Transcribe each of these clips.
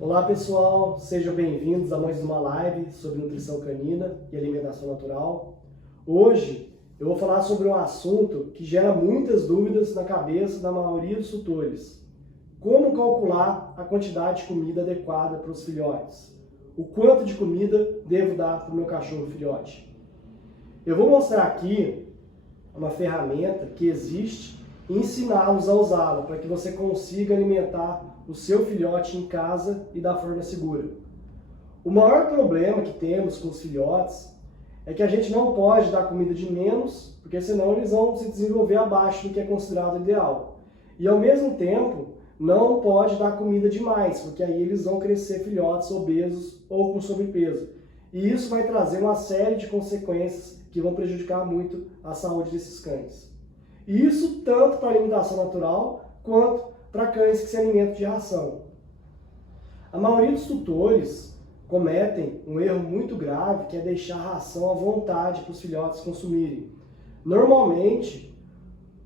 Olá pessoal, sejam bem-vindos a mais uma live sobre nutrição canina e alimentação natural. Hoje eu vou falar sobre um assunto que gera muitas dúvidas na cabeça da maioria dos tutores. Como calcular a quantidade de comida adequada para os filhotes? O quanto de comida devo dar para o meu cachorro filhote? Eu vou mostrar aqui uma ferramenta que existe e ensiná-los a usá-la para que você consiga alimentar o seu filhote em casa e da forma segura. O maior problema que temos com os filhotes é que a gente não pode dar comida de menos, porque senão eles vão se desenvolver abaixo do que é considerado ideal. E ao mesmo tempo, não pode dar comida demais, porque aí eles vão crescer filhotes obesos ou com sobrepeso. E isso vai trazer uma série de consequências que vão prejudicar muito a saúde desses cães. E isso tanto para a alimentação natural, quanto para cães que se alimentam de ração. A maioria dos tutores cometem um erro muito grave, que é deixar a ração à vontade para os filhotes consumirem. Normalmente,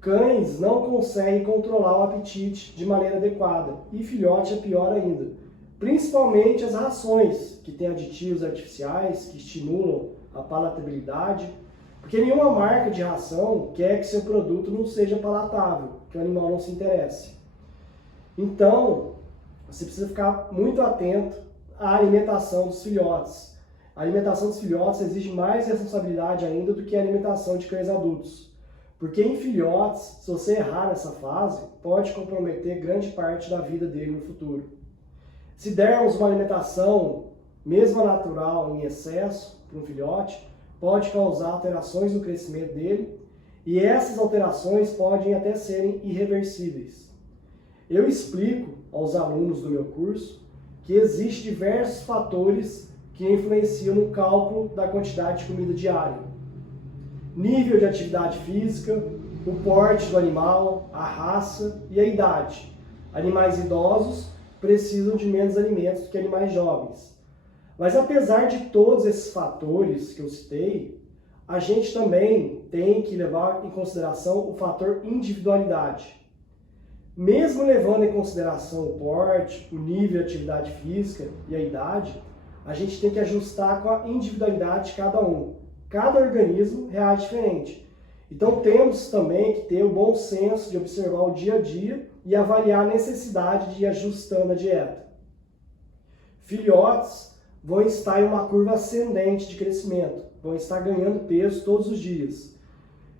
cães não conseguem controlar o apetite de maneira adequada, e filhote é pior ainda. Principalmente as rações, que têm aditivos artificiais, que estimulam a palatabilidade, porque nenhuma marca de ração quer que seu produto não seja palatável, que o animal não se interesse. Então, você precisa ficar muito atento à alimentação dos filhotes. A alimentação dos filhotes exige mais responsabilidade ainda do que a alimentação de cães adultos. Porque em filhotes, se você errar nessa fase, pode comprometer grande parte da vida dele no futuro. Se dermos uma alimentação, mesmo a natural, em excesso para um filhote, pode causar alterações no crescimento dele, e essas alterações podem até serem irreversíveis. Eu explico aos alunos do meu curso que existem diversos fatores que influenciam no cálculo da quantidade de comida diária. Nível de atividade física, o porte do animal, a raça e a idade. Animais idosos precisam de menos alimentos do que animais jovens. Mas apesar de todos esses fatores que eu citei, a gente também tem que levar em consideração o fator individualidade. Mesmo levando em consideração o porte, o nível de atividade física e a idade, a gente tem que ajustar com a individualidade de cada um. Cada organismo reage diferente. Então temos também que ter o bom senso de observar o dia a dia e avaliar a necessidade de ir ajustando a dieta. Filhotes vão estar em uma curva ascendente de crescimento, vão estar ganhando peso todos os dias.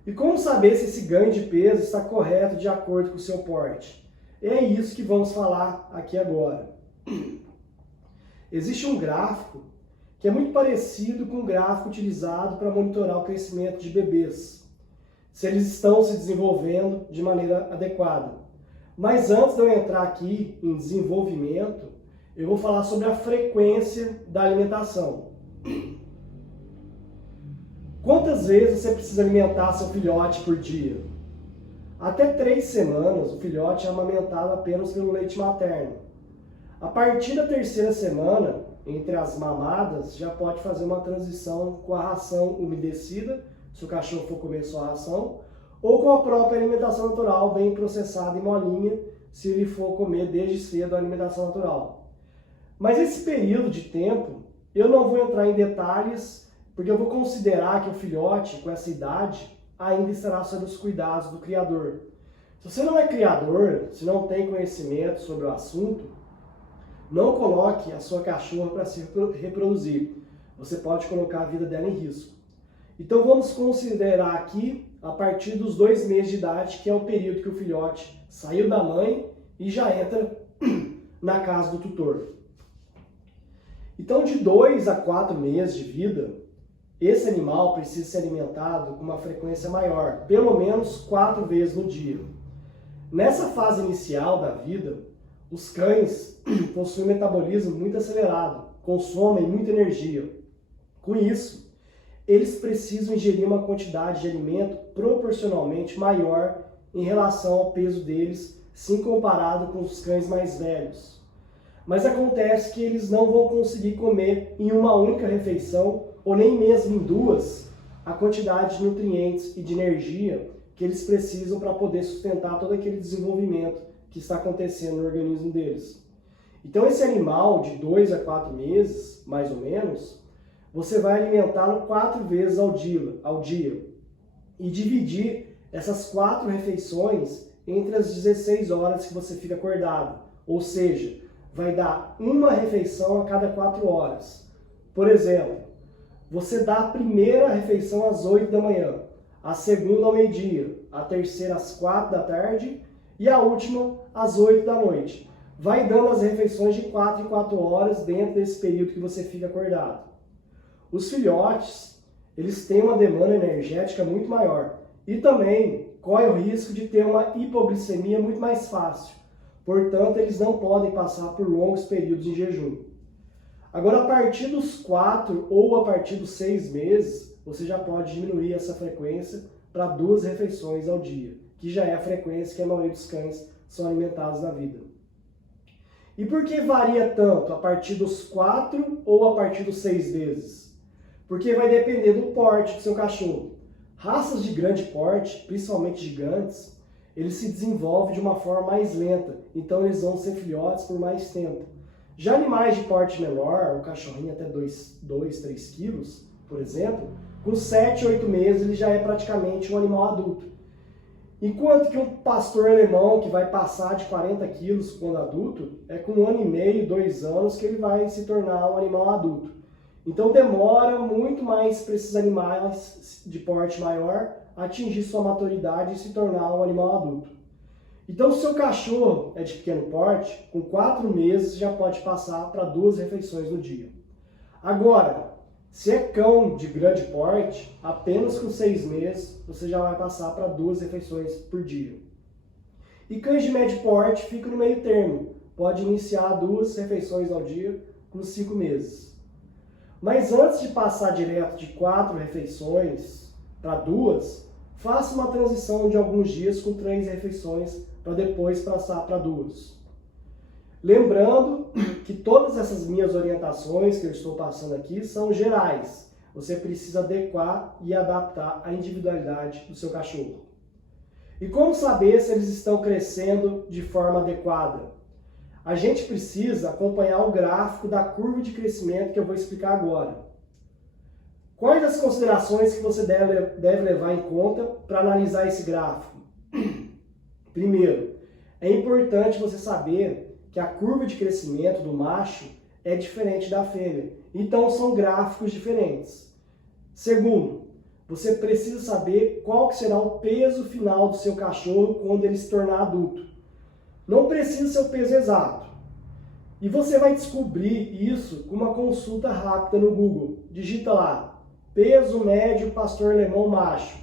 E como saber se esse ganho de peso está correto de acordo com o seu porte? É isso que vamos falar aqui agora. Existe um gráfico que é muito parecido com o gráfico utilizado para monitorar o crescimento de bebês, se eles estão se desenvolvendo de maneira adequada. Mas antes de eu entrar aqui em desenvolvimento, eu vou falar sobre a frequência da alimentação. Quantas vezes você precisa alimentar seu filhote por dia? Até 3 semanas, o filhote é amamentado apenas pelo leite materno. A partir da 3ª semana, entre as mamadas, já pode fazer uma transição com a ração umedecida, se o cachorro for comer só a ração, ou com a própria alimentação natural, bem processada e molinha, se ele for comer desde cedo a alimentação natural. Mas esse período de tempo, eu não vou entrar em detalhes, porque eu vou considerar que o filhote, com essa idade, ainda estará sob os cuidados do criador. Se você não é criador, se não tem conhecimento sobre o assunto, não coloque a sua cachorra para se reproduzir. Você pode colocar a vida dela em risco. Então vamos considerar aqui a partir dos 2 meses de idade, que é o período que o filhote saiu da mãe e já entra na casa do tutor. Então, de 2 a 4 meses de vida, esse animal precisa ser alimentado com uma frequência maior, pelo menos 4 vezes no dia. Nessa fase inicial da vida, os cães possuem um metabolismo muito acelerado, consomem muita energia. Com isso, eles precisam ingerir uma quantidade de alimento proporcionalmente maior em relação ao peso deles, se comparado com os cães mais velhos. Mas acontece que eles não vão conseguir comer em uma única refeição, ou nem mesmo em 2, a quantidade de nutrientes e de energia que eles precisam para poder sustentar todo aquele desenvolvimento que está acontecendo no organismo deles. Então esse animal de 2 a 4 meses, mais ou menos, você vai alimentá-lo 4 vezes ao dia e dividir essas 4 refeições entre as 16 horas que você fica acordado. Ou seja, vai dar uma refeição a cada 4 horas. Por exemplo, você dá a primeira refeição às 8 da manhã, a segunda ao meio-dia, a terceira às 4 da tarde e a última às 8 da noite. Vai dando as refeições de 4 em 4 horas dentro desse período que você fica acordado. Os filhotes, eles têm uma demanda energética muito maior e também corre o risco de ter uma hipoglicemia muito mais fácil. Portanto, eles não podem passar por longos períodos em jejum. Agora, a partir dos 4 ou a partir dos 6 meses, você já pode diminuir essa frequência para 2 refeições ao dia, que já é a frequência que a maioria dos cães são alimentados na vida. E por que varia tanto a partir dos 4 ou a partir dos 6 meses? Porque vai depender do porte do seu cachorro. Raças de grande porte, principalmente gigantes, eles se desenvolvem de uma forma mais lenta, então eles vão ser filhotes por mais tempo. Já animais de porte menor, um cachorrinho até 2, 3 quilos, por exemplo, com 7, 8 meses ele já é praticamente um animal adulto. Enquanto que um pastor alemão que vai passar de 40 quilos quando adulto, é com 1 ano e meio, 2 anos que ele vai se tornar um animal adulto. Então demora muito mais para esses animais de porte maior atingir sua maturidade e se tornar um animal adulto. Então, se o seu cachorro é de pequeno porte, com 4 meses já pode passar para 2 refeições no dia. Agora, se é cão de grande porte, apenas com 6 meses você já vai passar para 2 refeições por dia. E cães de médio porte ficam no meio termo, pode iniciar 2 refeições ao dia com 5 meses. Mas antes de passar direto de 4 refeições para 2, faça uma transição de alguns dias com 3 refeições para depois passar para 2. Lembrando que todas essas minhas orientações que eu estou passando aqui são gerais. Você precisa adequar e adaptar a individualidade do seu cachorro. E como saber se eles estão crescendo de forma adequada? A gente precisa acompanhar o gráfico da curva de crescimento que eu vou explicar agora. Quais as considerações que você deve levar em conta para analisar esse gráfico? Primeiro, é importante você saber que a curva de crescimento do macho é diferente da fêmea, então são gráficos diferentes. Segundo, você precisa saber qual que será o peso final do seu cachorro quando ele se tornar adulto. Não precisa ser o peso exato. E você vai descobrir isso com uma consulta rápida no Google. Digita lá, peso médio pastor alemão macho,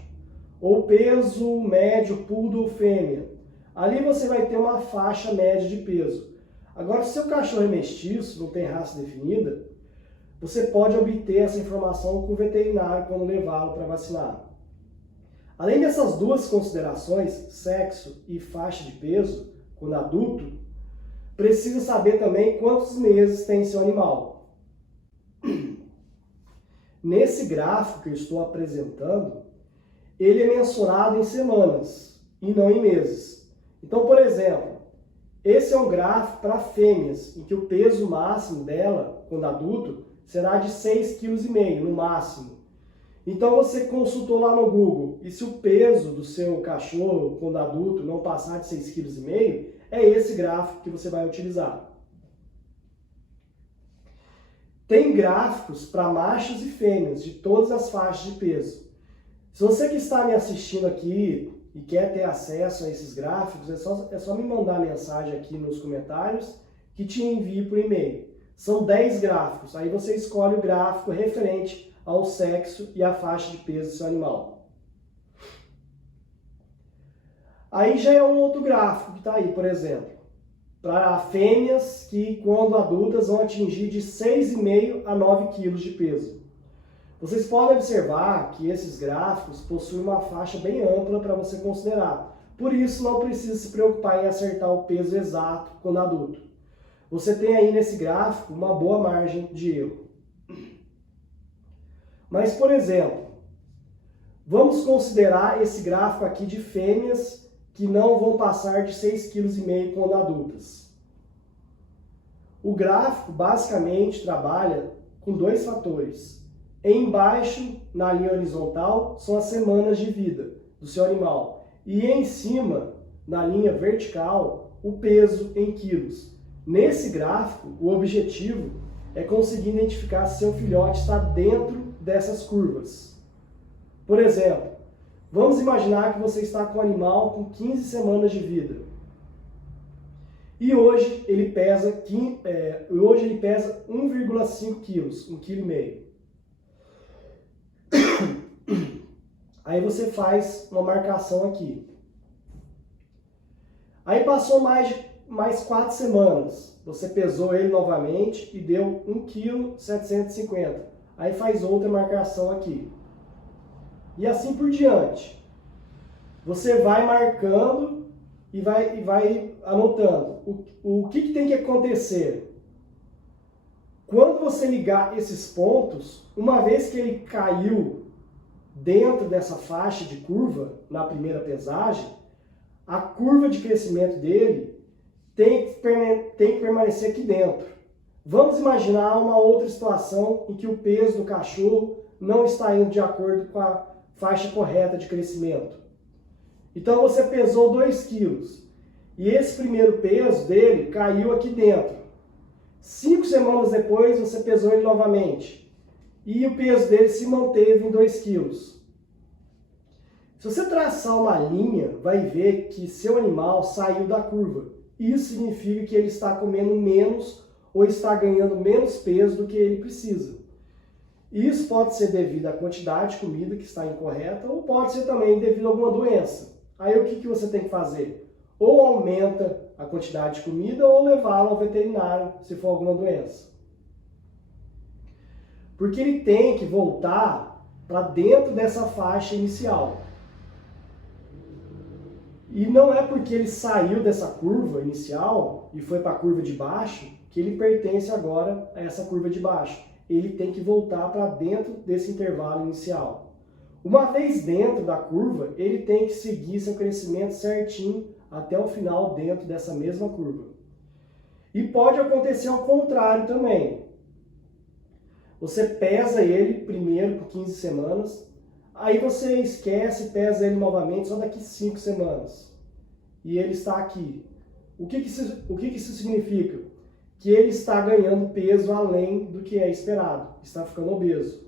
ou peso médio poodle fêmea. Ali você vai ter uma faixa média de peso. Agora, se seu cachorro é mestiço, não tem raça definida, você pode obter essa informação com o veterinário quando levá-lo para vacinar. Além dessas duas considerações, sexo e faixa de peso, quando adulto, precisa saber também quantos meses tem seu animal. Nesse gráfico que eu estou apresentando, ele é mensurado em semanas e não em meses. Então, por exemplo, esse é um gráfico para fêmeas, em que o peso máximo dela, quando adulto, será de 6,5 kg no máximo. Então você consultou lá no Google, e se o peso do seu cachorro, quando adulto, não passar de 6,5 kg, é esse gráfico que você vai utilizar. Tem gráficos para machos e fêmeas, de todas as faixas de peso. Se você que está me assistindo aqui e quer ter acesso a esses gráficos, é só me mandar mensagem aqui nos comentários que te envio por e-mail. São 10 gráficos, aí você escolhe o gráfico referente ao sexo e à faixa de peso do seu animal. Aí já é um outro gráfico que está aí, por exemplo, para fêmeas que, quando adultas, vão atingir de 6,5 a 9 kg de peso. Vocês podem observar que esses gráficos possuem uma faixa bem ampla para você considerar. Por isso, não precisa se preocupar em acertar o peso exato quando adulto. Você tem aí nesse gráfico uma boa margem de erro. Mas, por exemplo, vamos considerar esse gráfico aqui de fêmeas que não vão passar de 6,5 kg quando adultas. O gráfico basicamente trabalha com dois fatores. Embaixo, na linha horizontal, são as semanas de vida do seu animal. E em cima, na linha vertical, o peso em quilos. Nesse gráfico, o objetivo é conseguir identificar se seu filhote está dentro dessas curvas. Por exemplo, vamos imaginar que você está com um animal com 15 semanas de vida. E hoje ele pesa 1,5 quilos, 1,5 kg. Aí você faz uma marcação aqui. Aí passou mais 4 semanas. Você pesou ele novamente e deu 1,750 kg. Aí faz outra marcação aqui. E assim por diante. Você vai marcando e vai anotando. O que tem que acontecer? Quando você ligar esses pontos, uma vez que ele caiu dentro dessa faixa de curva, na primeira pesagem, a curva de crescimento dele tem que permanecer aqui dentro. Vamos imaginar uma outra situação em que o peso do cachorro não está indo de acordo com a faixa correta de crescimento. Então você pesou 2 quilos e esse primeiro peso dele caiu aqui dentro. 5 semanas depois você pesou ele novamente e o peso dele se manteve em 2 quilos. Se você traçar uma linha, vai ver que seu animal saiu da curva. Isso significa que ele está comendo menos ou está ganhando menos peso do que ele precisa. Isso pode ser devido à quantidade de comida que está incorreta ou pode ser também devido a alguma doença. Aí o que você tem que fazer? Ou aumenta a quantidade de comida ou levá-lo ao veterinário se for alguma doença. Porque ele tem que voltar para dentro dessa faixa inicial. E não é porque ele saiu dessa curva inicial e foi para a curva de baixo que ele pertence agora a essa curva de baixo. Ele tem que voltar para dentro desse intervalo inicial. Uma vez dentro da curva, ele tem que seguir seu crescimento certinho até o final dentro dessa mesma curva. E pode acontecer ao contrário também. Você pesa ele primeiro por 15 semanas, aí você esquece e pesa ele novamente só daqui 5 semanas. E ele está aqui. O que isso significa? Que ele está ganhando peso além do que é esperado, está ficando obeso.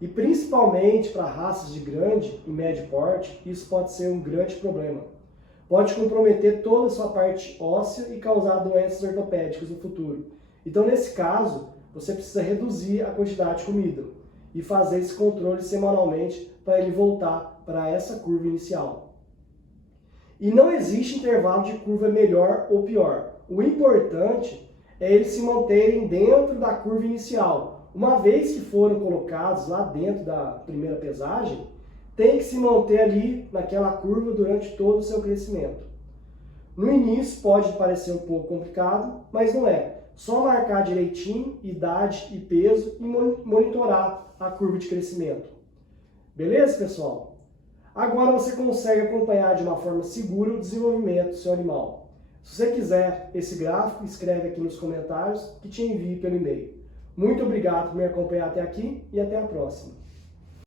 E principalmente para raças de grande e médio porte, isso pode ser um grande problema. Pode comprometer toda a sua parte óssea e causar doenças ortopédicas no futuro. Então, nesse caso, você precisa reduzir a quantidade de comida e fazer esse controle semanalmente para ele voltar para essa curva inicial. E não existe intervalo de curva melhor ou pior. O importante é eles se manterem dentro da curva inicial. Uma vez que foram colocados lá dentro da primeira pesagem, tem que se manter ali naquela curva durante todo o seu crescimento. No início pode parecer um pouco complicado, mas não é. Só marcar direitinho idade e peso e monitorar a curva de crescimento. Beleza, pessoal? Agora você consegue acompanhar de uma forma segura o desenvolvimento do seu animal. Se você quiser esse gráfico, escreve aqui nos comentários que te envio pelo e-mail. Muito obrigado por me acompanhar até aqui e até a próxima.